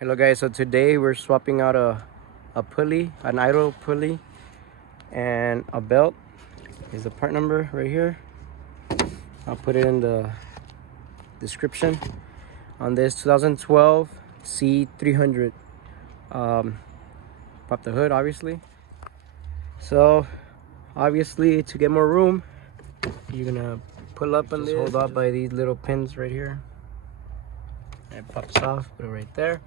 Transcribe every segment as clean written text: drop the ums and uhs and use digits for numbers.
Hello guys, so today we're swapping out a pulley, an idle pulley, and a belt. Is the part number right here. I'll put it in the description on this 2012 C300. Pop the hood, obviously. So obviously, to get more room, you're gonna pull up and hold up by these little pins right here. And it pops off, put it right there.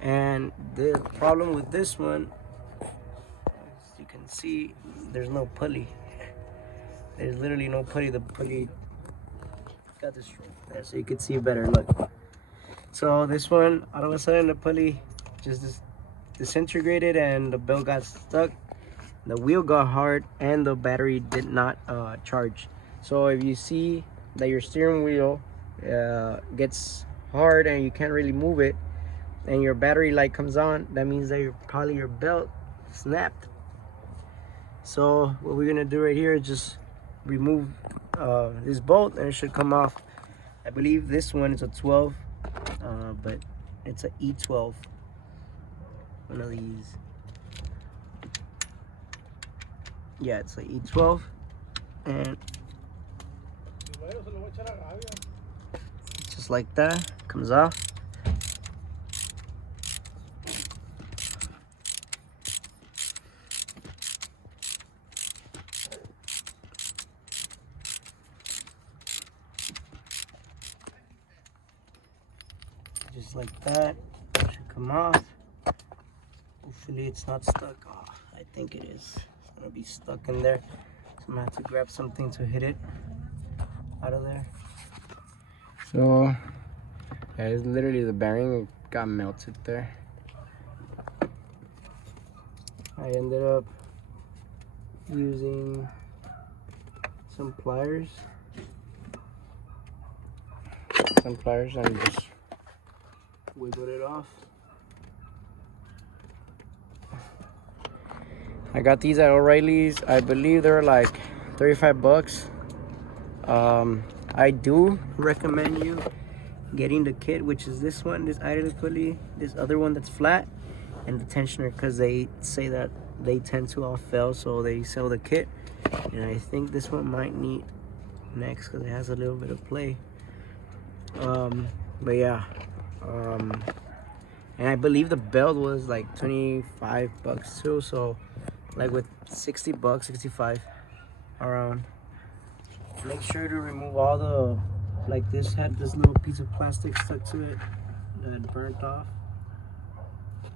And the problem with this one, as you can see, there's no pulley. There's literally no pulley. The pulley got destroyed there, so you can see better. Look. So this one, all of a sudden, the pulley just disintegrated and the belt got stuck. The wheel got hard and the battery did not charge. So if you see that your steering wheel gets hard and you can't really move it, and your battery light comes on, that means that probably your belt snapped. So what we're gonna do right here is just remove this bolt and it should come off. I believe this one is a 12, but it's an E12, one of these. Yeah, it's an E12, and just like that, comes off. Just like that, it should come off. Hopefully it's not stuck. Oh, I think it is. It's gonna be stuck in there. So I'm gonna have to grab something to hit it out of there. So yeah, it's literally the bearing got melted there. I ended up using some pliers. And just wiggled it off. I got these at O'Reilly's. I believe they're like 35 bucks. I do recommend you getting the kit, which is this one, this idle pulley, this other one that's flat, and the tensioner, because they say that they tend to all fail, so they sell the kit. And I think this one might need next because it has a little bit of play. But yeah, and I believe the belt was like 25 bucks too, so like with 60 bucks, 65 around. Make sure to remove all the, like this had this little piece of plastic stuck to it that burnt off.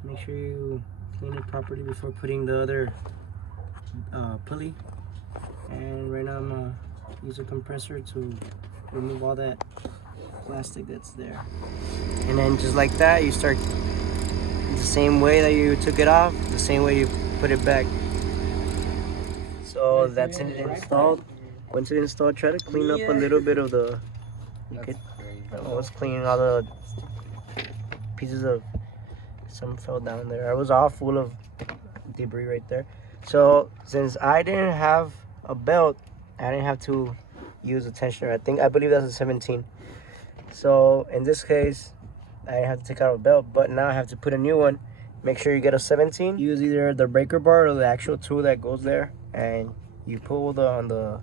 Make sure you clean it properly before putting the other pulley. And right now I'm gonna use a compressor to remove all that plastic that's there. And then just like that, you start the same way that you took it off, the same way you put it back. So that's it installed. Once it's installed, try to clean up a little bit of the, I was cleaning all the pieces of, some fell down there. I was all full of debris right there. So since I didn't have a belt, I didn't have to use a tensioner. I believe that's a 17. So in this case, I have to take out a belt, but now I have to put a new one. Make sure you get a 17. Use either the breaker bar or the actual tool that goes there, and you pull on the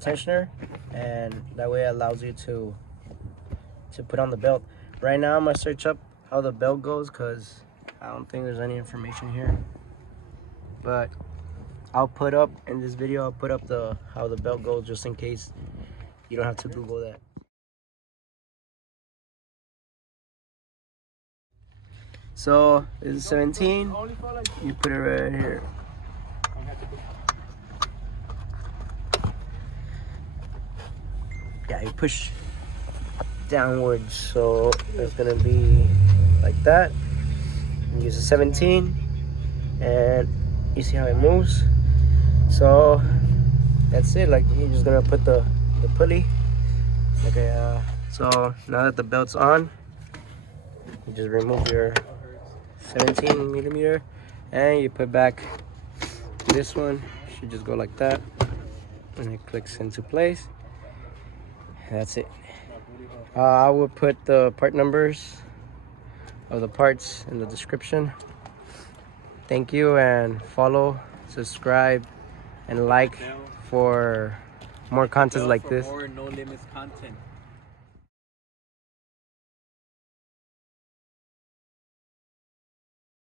tensioner, and that way it allows you to put on the belt. Right now I'm gonna search up how the belt goes because I don't think there's any information here. But I'll put up in this video, I'll put up how the belt goes just in case you don't have to Google that. So this is 17. You put it right here. Yeah, you push downwards, so it's gonna be like that. You use a 17, and you see how it moves. So that's it. Like you're just gonna put the pulley. Okay. So now that the belt's on, you just remove your 17 millimeter, and you put back this one. Should just go like that, and it clicks into place. That's it. I will put the part numbers of the parts in the description. Thank you, and follow, subscribe, and like for more content like this. More no limits content.